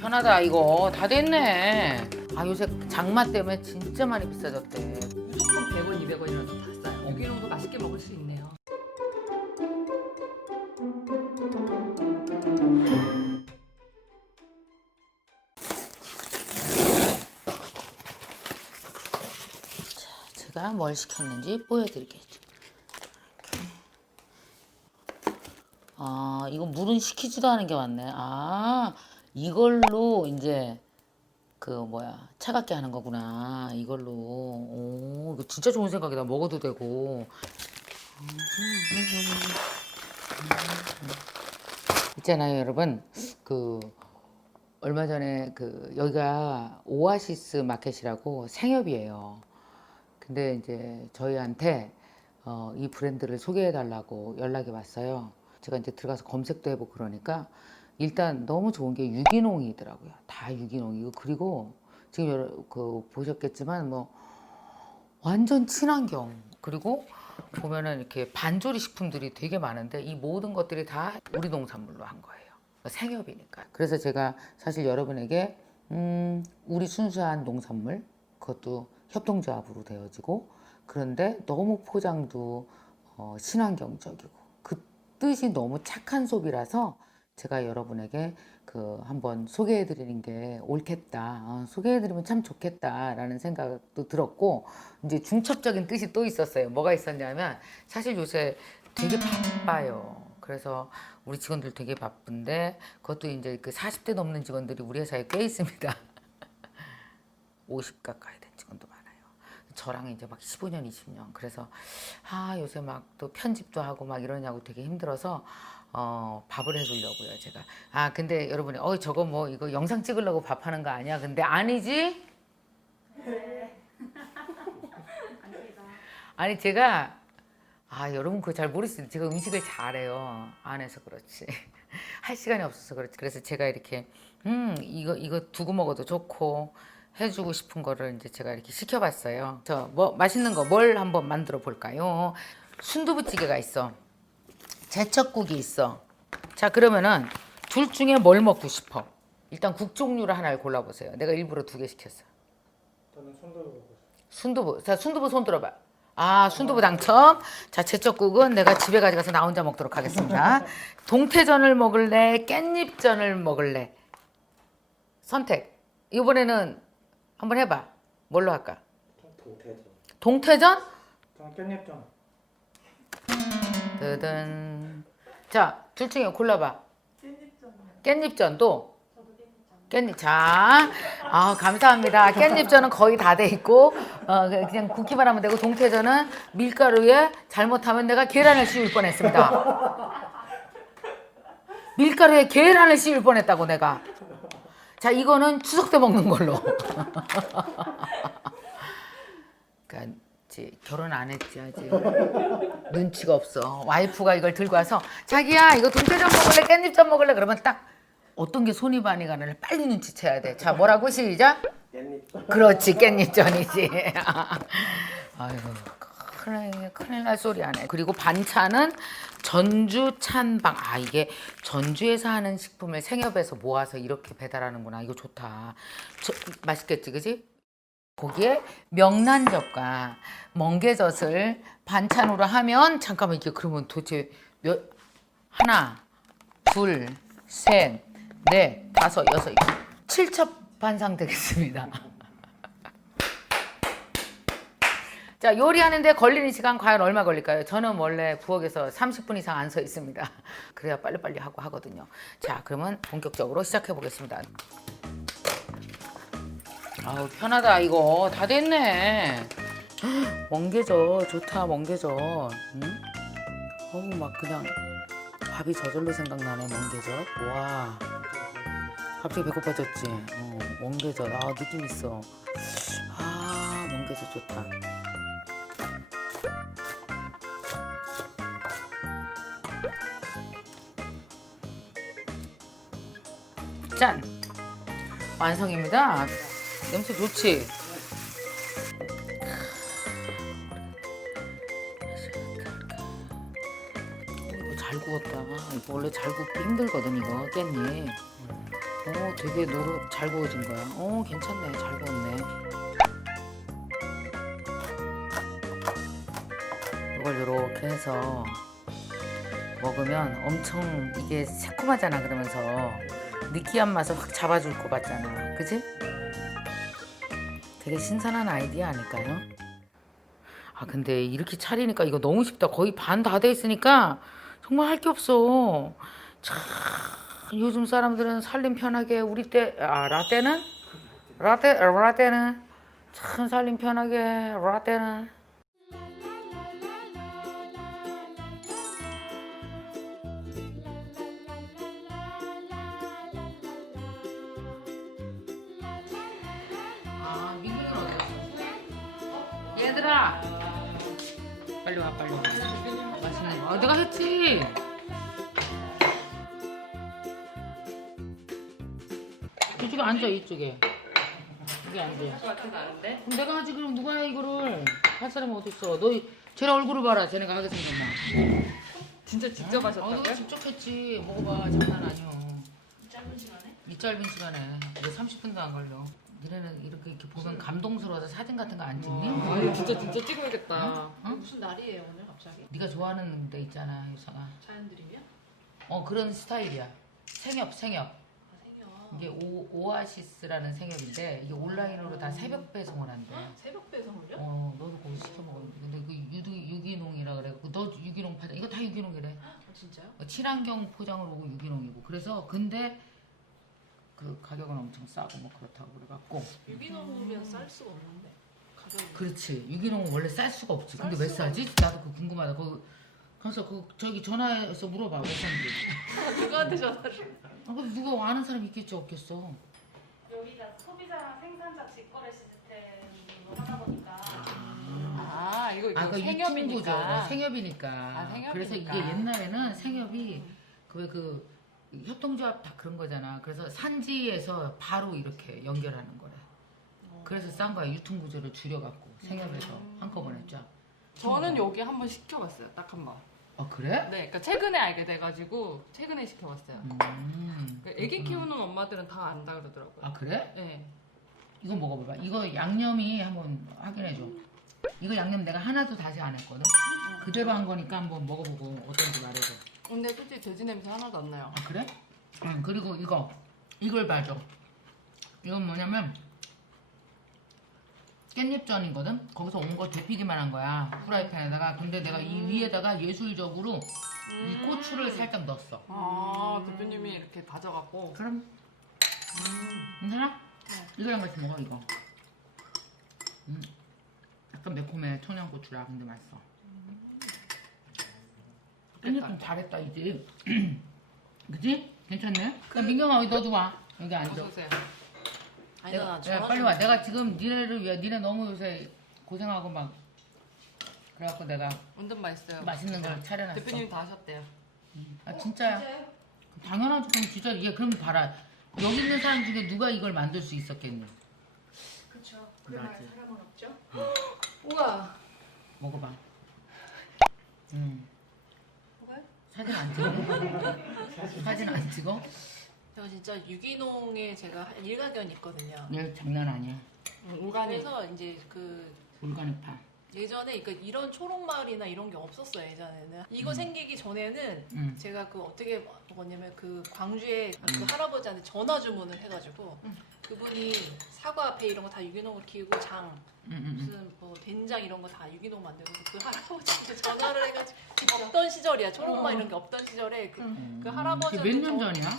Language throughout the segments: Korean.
편하다 이거 다 됐네. 아 요새 장마 때문에 진짜 많이 비싸졌대. 무조건 100원, 200원이라서 다 싸요. 유기농도 맛있게 먹을 수 있네요. 제가 뭘 시켰는지 보여드리겠죠. 아, 이거 물은 식히지도 않은 게 맞네. 아, 이걸로 이제 그 뭐야 차갑게 하는 거구나. 이걸로. 오, 이거 진짜 좋은 생각이다. 먹어도 되고. 있잖아요, 여러분. 그 얼마 전에 그 여기가 오아시스 마켓이라고 생협이에요. 근데 이제 저희한테 어, 이 브랜드를 소개해 달라고 연락이 왔어요. 제가 이제 들어가서 검색도 해보고 그러니까 일단 너무 좋은 게 유기농이더라고요. 다 유기농이고 그리고 지금 여러, 그 보셨겠지만 뭐 완전 친환경 그리고 보면은 이렇게 반조리 식품들이 되게 많은데 이 모든 것들이 다 우리 농산물로 한 거예요. 생협이니까. 그래서 제가 사실 여러분에게 음, 우리 순수한 농산물 그것도 협동조합으로 되어지고 그런데 너무 포장도 어, 친환경적이고 그 뜻이 너무 착한 소비라서 제가 여러분에게 그 한번 소개해 드리는 게 옳겠다 어, 소개해 드리면 참 좋겠다라는 생각도 들었고 이제 중첩적인 뜻이 또 있었어요 뭐가 있었냐면 사실 요새 되게 바빠요 그래서 우리 직원들 되게 바쁜데 그것도 이제 그 40대 넘는 직원들이 우리 회사에 꽤 있습니다 50 가까이 된 직원도 많아요. 저랑 이제 막 15년, 20년. 그래서 아 요새 막 또 편집도 하고 막 이러냐고 되게 힘들어서 어 밥을 해주려고요 제가. 아 근데 여러분이 어 저거 뭐 이거 영상 찍으려고 밥 하는 거 아니야? 근데 아니지? 아니 제가 아 여러분 그거 잘 모르시죠? 제가 음식을 잘해요. 안 해서 그렇지. 할 시간이 없어서 그렇지. 그래서 제가 이렇게 음 이거 이거 두고 먹어도 좋고 해주고 싶은 거를 이제 제가 이렇게 시켜봤어요. 저 뭐 맛있는 거 뭘 한번 만들어 볼까요? 순두부찌개가 있어. 제철국이 있어. 자 그러면은 둘 중에 뭘 먹고 싶어? 일단 국 종류를 하나를 골라보세요. 내가 일부러 두 개 시켰어. 저는 있어요. 순두부. 자, 순두부 손 들어봐. 아, 순두부 당첨. 자, 제철국은 내가 집에 가져가서 나 혼자 먹도록 하겠습니다. 동태전을 먹을래? 깻잎전을 먹을래? 선택. 이번에는 한번 해봐. 뭘로 할까? 동태전. 동태전? 저는 깻잎전. 뜨든. 자, 둘 중에 골라봐. 깻잎전 도. 깻잎 자, 아 감사합니다. 깻잎전은 거의 다 돼 있고 어, 그- 그냥 굽기만 하면 되고 동태전은 밀가루에 잘못하면 내가 계란을 씌울 뻔했습니다. 밀가루에 계란을 씌울 뻔했다고 내가. 자 이거는 추석 때 먹는 걸로. 그러니까 이제 결혼 안 했지 아직. 눈치가 없어. 와이프가 이걸 들고 와서 자기야 이거 동태전 먹을래 깻잎전 먹을래 그러면 딱 어떤 게 손이 많이 가는지 빨리 눈치채야 돼. 자 뭐라고 시작? 깻잎. 그렇지 깻잎전이지. 아이고 큰일 큰일 날 소리 하네. 그리고 반찬은 전주 찬방. 아 이게 전주에서 하는 식품을 생협에서 모아서 이렇게 배달하는구나. 이거 좋다. 저, 맛있겠지, 그지? 거기에 명란젓과 멍게젓을 반찬으로 하면 잠깐만 이게 그러면 도대체 몇 하나, 둘, 셋, 넷, 다섯, 여섯, 칠첩 반상 되겠습니다. 자 요리하는데 걸리는 시간 과연 얼마 걸릴까요? 저는 원래 부엌에서 30분 이상 안 서 있습니다. 그래야 빨리빨리 하고 하거든요. 자 그러면 본격적으로 시작해 보겠습니다. 아우 편하다 이거 다 됐네. 멍게젓 좋다 멍게젓. 응? 어우 막 그냥 밥이 저절로 생각나네 멍게젓. 와 갑자기 배고파졌지. 어, 멍게젓 아 느낌 있어. 아 멍게젓 좋다. 짠 완성입니다. 냄새 좋지. 이거 잘 구웠다. 이거 원래 잘 굽기 힘들거든 이거 깻잎. 어, 되게 노릇 잘 구워진 거야. 어, 괜찮네. 잘 구웠네. 이걸 이렇게 해서 먹으면 엄청 이게 새콤하잖아. 그러면서 느끼한 맛을 확 잡아줄 것 같잖아. 그지? 되게 신선한 아이디어 아닐까요? 아, 근데 이렇게 차리니까 이거 너무 쉽다. 거의 반 다 돼 있으니까 정말 할 게 없어. 참 요즘 사람들은 살림 편하게 우리 때 아 라떼는 라떼 라떼는 참 살림 편하게 라떼는 빨리 와 빨리 와. 맛있는 거. 아, 내가 했지? 이쪽에 앉아 이쪽에. 여기 앉아. 같은 아는데? 그럼 내가 하지 그럼 누가 해 이거를 할 사람이 어딨어? 너 이- 쟤네 얼굴을 봐라. 쟤네가 하게 생겼나 진짜 직접 어, 하셨다고요? 너 직접 했지. 먹어봐. 장난 아니야 이 짧은 시간에? 이 짧은 시간에. 내 30분도 안 걸려 너네는 이렇게 이렇게 보면 감동스러워서 사진 같은 거 안 찍니? 아니 진짜 진짜 찍어야겠다. 응? 무슨 날이에요 오늘 갑자기? 네가 좋아하는 데 있잖아 유성아 자연드림이야? 어 그런 스타일이야 생협 생협 아 생겨. 이게 오, 오아시스라는 생협인데 이게 온라인으로 다 새벽 배송을 한대 새벽 배송을요? 어 너도 거기 시켜 먹어 근데 그 유두, 유기농이라 그래갖고 너 유기농 파자 이거 다 유기농이래 아 진짜요? 어, 친환경 포장을 오고 유기농이고 그래서 근데 그 가격은 엄청 싸고 뭐 그렇다고 그래갖고 유기농이면 쌀 수가 없는데 가격이. 그렇지 유기농은 원래 쌀 수가 없지 근데 쌀왜 수가 싸지? 나도 그 궁금하다 그 그래서 그 저기 전화해서 물어봐 왜 싼지 누구한테 전화를? 아 근데 누가 아는 사람 있겠지 없겠어 여기가 소비자랑 생산자 직거래 시스템으로 하다 보니까 아 이거 이거 아, 그 유튜브죠. 생협이니까. 생협이니까. 아, 생협이니까. 그래서 이게 옛날에는 생협이 그그 협동조합 다 그런 거잖아. 그래서 산지에서 바로 이렇게 연결하는 거래. 그래서 싼 거야. 유통 구조를 줄여갖고 생협에서 한꺼번에 쫙. 저는 여기 한번 시켜봤어요. 딱 한 번. 아 그래? 네, 그러니까 최근에 알게 돼가지고 최근에 시켜봤어요. 음. 그 애기 키우는 엄마들은 다 안다 그러더라고요. 아 그래? 네. 이거 먹어봐봐. 이거 양념이 한번 확인해줘. 이거 양념 내가 하나도 다시 안 했거든. 그대로 한 거니까 한번 먹어보고 어떤지 말해줘. 근데 솔직히 돼지 냄새 하나도 안 나요. 아 그래? 응 그리고 이거 이걸 봐줘. 이건 뭐냐면 깻잎전이거든? 거기서 온 거 데피기만 한 거야. 후라이팬에다가. 근데 내가 이 위에다가 예술적으로 이 고추를 살짝 넣었어. 아 대표님이 이렇게 다져갖고. 그럼? 괜찮아? 이거랑 같이 먹어 이거. 음. 약간 매콤해 청양고추라 근데 맛있어 깻잎 좀 잘했다 이제 그지? 괜찮네? 야, 민경아 여기 너도 와 여기 앉아 어서 오세요. 아니 내가, 나 야, 전화 빨리 좀- 와. 내가 지금 니네를 위해 니네 너무 요새 고생하고 막 그래갖고 내가 완전 맛있어요. 맛있는 걸 차려놨어. 대표님이 다 하셨대요. 아 진짜야? 당연하지. 그럼 진짜 이게 그럼 봐라. 여기 있는 사람 중에 누가 이걸 만들 수 있었겠니? 그쵸. 그럴 맞지. 사람은 없죠. 우와. 먹어봐. 음. 사진 안 찍어? 사진 안 찍어? 제가 진짜 유기농에 제가 한 일가견 있거든요. 얘 장난 아니야. 음. 그래서 이제 그 올가닉파. 예전에 그러니까 이런 초록 마을이나 이런 게 없었어요 예전에는. 이거 음. 생기기 전에는 응. 제가 그 어떻게 먹었냐면 그 광주에 그 할아버지한테 전화 주문을 해가지고 그분이 사과, 배 이런 거 다 유기농으로 키우고 장 응, 응, 응. 무슨 뭐 된장 이런 거 다 유기농 만들고 그 할아버지한테 전화를 해가지고 없던 시절이야 초록마 이런 게 없던 시절에 그, 그 할아버지한테 음. 그몇년 저- 전이야?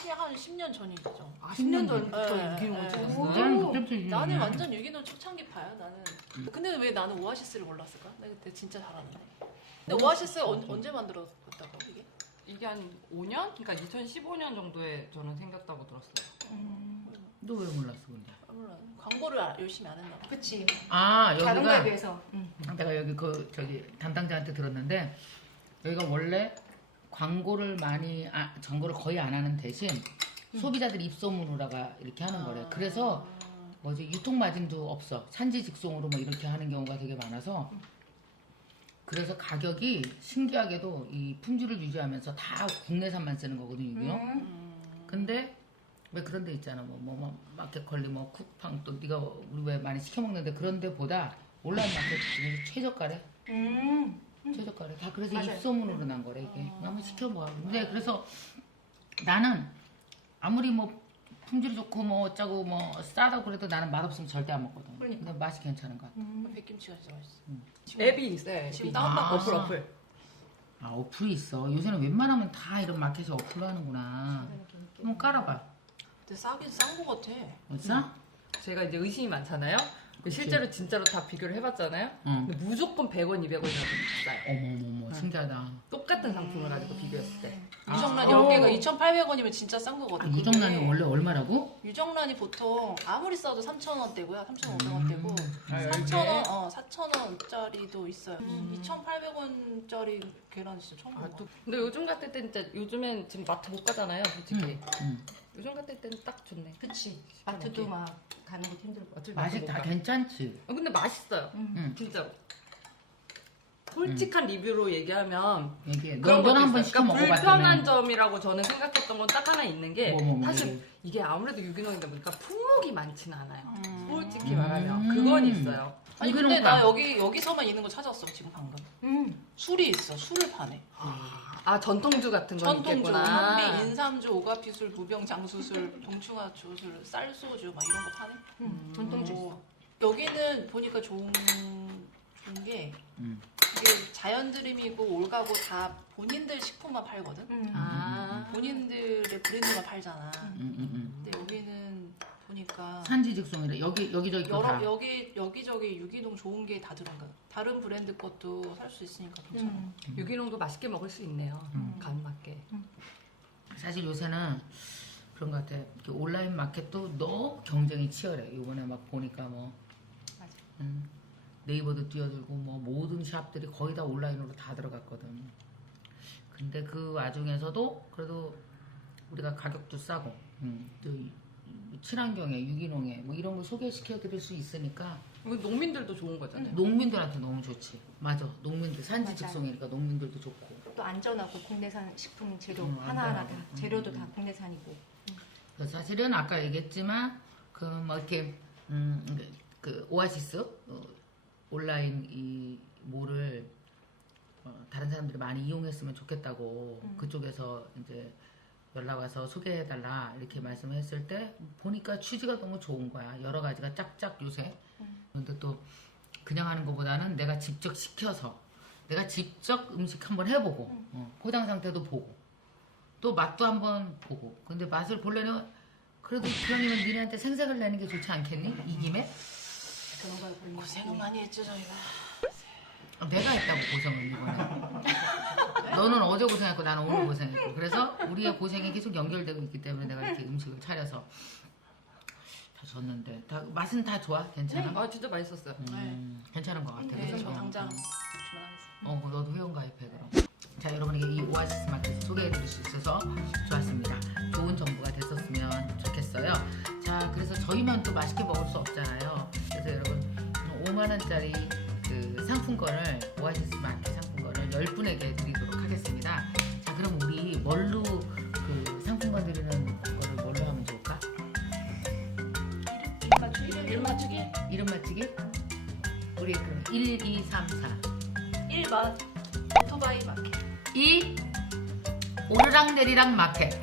그게 한 10년 전이죠. 아 10년 전부터 네, 유기농을 네. 찍었어요. 나는 그때부터. 나는 완전 유기농 초창기 파야 나는. 근데 왜 나는 오아시스를 몰랐을까? 나 그때 진짜 잘하는데. 근데 오아시스 언, 언제 만들었다고 이게? 이게 한 5년? 그러니까 2015년 정도에 저는 생겼다고 들었어요. 너 왜 몰랐어 근데? 아, 몰라. 광고를 아- 열심히 안 했나 봐. 그치 아 다른 거에 여기가 비해서 내가 여기 그 저기 담당자한테 들었는데 여기가 원래 광고를 많이 아, 광고를 거의 안 하는 대신 소비자들 입소문으로다가 이렇게 하는 거래. 그래서 뭐지 유통 마진도 없어. 산지 직송으로 뭐 이렇게 하는 경우가 되게 많아서 그래서 가격이 신기하게도 이 품질을 유지하면서 다 국내산만 쓰는 거거든 유기농. 음. 근데 왜 그런 데 있잖아 뭐, 뭐, 뭐 마켓컬리 뭐 쿠팡 또 네가 우리 왜 많이 시켜 먹는데 그런 데보다 온라인 마켓 중에 최저가래 음. 최저가래 다 그래서 맞아요. 입소문으로 난 거래 이게 어. 한번 시켜봐 근데 그래서 나는 아무리 뭐 품질이 좋고 뭐 어쩌고 뭐 싸다고 그래도 나는 맛없으면 절대 안 먹거든 그러니까. 근데 맛이 괜찮은 것 같아 백김치가 진짜 맛있어. 음. 지금 앱이 있어요. 지금 다운받고 아. 어플 어플. 아 어플이 있어 요새는 웬만하면 다 이런 마켓이 어플로 하는구나 한번 깔아봐 근데 싸긴 싼 거 같아. 어디서? 제가 이제 의심이 많잖아요. 그치. 실제로 진짜로 다 비교를 해봤잖아요. 응 근데 무조건 100원, 200원이라도 비싸요. 어머머머 신기하다 똑같은 상품을 가지고 비교했을 때. 유정란 아. 10개가 2,800원이면 진짜 싼 아, 거거든. 유정란이 원래 얼마라고? 유정란이 보통 아무리 싸도 3,000원대고요. 3,500원대고. 음. 아, 4,000원, 어, 4,000원짜리도 있어요. 2,800원짜리 계란 진짜 처음 아, 먹어. 또, 근데 요즘 같을 땐 진짜 요즘엔 지금 마트 못 가잖아요, 솔직히. 음. 요즘 같을 땐딱 좋네. 그치. 마트도 막 가는 것도 힘들고. 어차피 맛이 다 가. 괜찮지 아, 근데 맛있어요. 응 진짜로. 솔직한 리뷰로 얘기하면 그런 너는 것도 한번 있어요. 시켜 그러니까 먹어봤잖아 불편한 점이라고 저는 생각했던 건 딱 하나 있는 게 뭐, 뭐, 뭐, 사실 얘기해. 이게 아무래도 유기농이다 보니까 품목이 많지는 않아요. 음. 솔직히 음. 말하면 그건 있어요. 아니 근데 가. 나 여기 여기서만 있는 거 찾았어 지금 방금. 음. 술이 있어. 술을 파네. 아 전통주 같은 건 전통주, 있겠구나. 현미, 인삼주, 오가피술, 무병 장수술, 동충하 주술, 쌀소주 막 이런 거 파네. 음. 전통주 있어. 오. 여기는 보니까 좋은 좋은 게 음. 이게 자연 드림이고 올가고 다 본인들 식품만 팔거든. 음. 아. 본인들의 브랜드만 팔잖아. 음, 음, 음. 근데 여기는 보니까 산지 직송이래 여기 여기저기 거 다. 여러 여기 여기저기 유기농 좋은 게 다 들어간 거야. 다른 브랜드 것도 살 수 있으니까 괜찮아. 음. 유기농도 맛있게 먹을 수 있네요. 음. 간 맞게. 사실 요새는 그런 것 같아 이렇게 온라인 마켓도 너무 경쟁이 치열해 요번에 막 보니까 뭐 맞아. 음, 네이버도 뛰어들고 뭐 모든 샵들이 거의 다 온라인으로 다 들어갔거든 근데 그 와중에서도 그래도 우리가 가격도 싸고 음, 또 친환경에 유기농에 뭐 이런 걸 소개시켜 드릴 수 있으니까 이거 농민들도 좋은 거잖아요. 농민들한테 너무 좋지 맞아 농민들 산지 맞아요. 직송이니까 농민들도 좋고 또 안전하고 국내산 식품 재료 음, 하나하나 다 안전하고. 재료도 음. 다 국내산이고. 그래서 사실은 아까 얘기했지만 그 뭐 이렇게 음, 그- 그 오아시스 어, 온라인 이 몰을 어, 다른 사람들이 많이 이용했으면 좋겠다고 음. 그쪽에서 이제 연락 와서 소개해달라 이렇게 말씀했을 때 보니까 취지가 너무 좋은 거야 여러 가지가 짝짝 요새 음. 근데 또 그냥 하는 것보다는 내가 직접 시켜서 내가 직접 음식 한번 해보고 음. 어, 포장 상태도 보고 또 맛도 한번 보고 근데 맛을 보려면 그래도 그러면 니네한테 생색을 내는 게 좋지 않겠니? 이 김에? 그런 걸 고생은 많이 했죠 저희가. 어, 내가 했다고 고생을 이번에 너는 어제 고생했고 나는 오늘 고생했고 그래서 우리의 고생이 계속 연결되고 있기 때문에 내가 이렇게 음식을 차려서 다 줬는데 다, 맛은 다 좋아? 괜찮아? 아 진짜 맛있었어요. 음, 괜찮은 것 같아 네, 그죠? 저 당장 어. 주문하겠습니다. 어, 그럼 너도 회원 가입해 그럼. 자, 여러분에게 이 오아시스 마켓 소개해드릴 수 있어서 좋았습니다. 좋은 정보가 됐었으면 좋겠어요. 자, 그래서 저희만 또 맛있게 먹을 수 없잖아요. 그래서 여러분 5만 원짜리 그 상품권을 오아시스 마켓 상품권을 10분에게 드리도록 하겠습니다. 자, 그럼 우리 뭘로 그 상품권 드리는 거를 뭘로 하면 좋을까? 이름 맞추기 이름 맞히기? 우리 그럼 1, 2, 3, 4. 1번 오토바이 마켓. 2. 오르락 내리락 마켓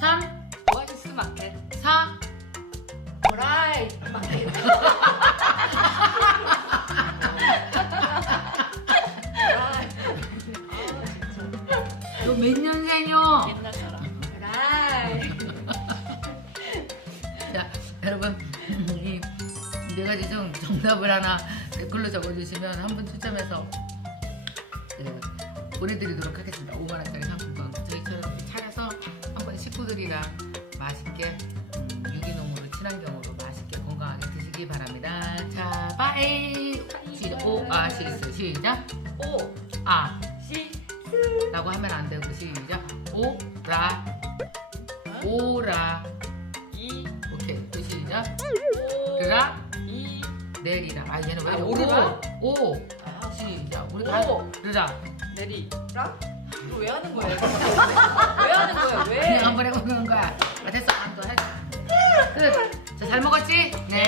3. 오아시스 마켓. 4. 오라이 마켓. 몇 년생이요? 옛날 사람. 자, 여러분 이 네 가지 중 정답을 하나 댓글로 적어주시면 한 분 추첨해서 예, 보내드리도록 하겠습니다. 5만 원짜리 상품권 저희처럼 이렇게 차려서 한번 식구들이랑 맛있게 음, 유기농으로 친환경으로 맛있게 건강하게 드시기 바랍니다. 자, 바이. 시작. 오, 아, 시스 시작. 오, 아. 시, 라고 하면 안 되고 시작 오라 오라 이, 오케이 또 시작 오, 르라 이, 내리라 아 얘는 왜 아? 오르라? 오 시작 우리 다 오. 르라 내리. 아 이거 왜 하는 거예요? 왜 하는 거예요? 왜? 그냥 한번 해보는 거야. 아, 됐어, 안도 해. 끝. 자, 잘 먹었지? 네.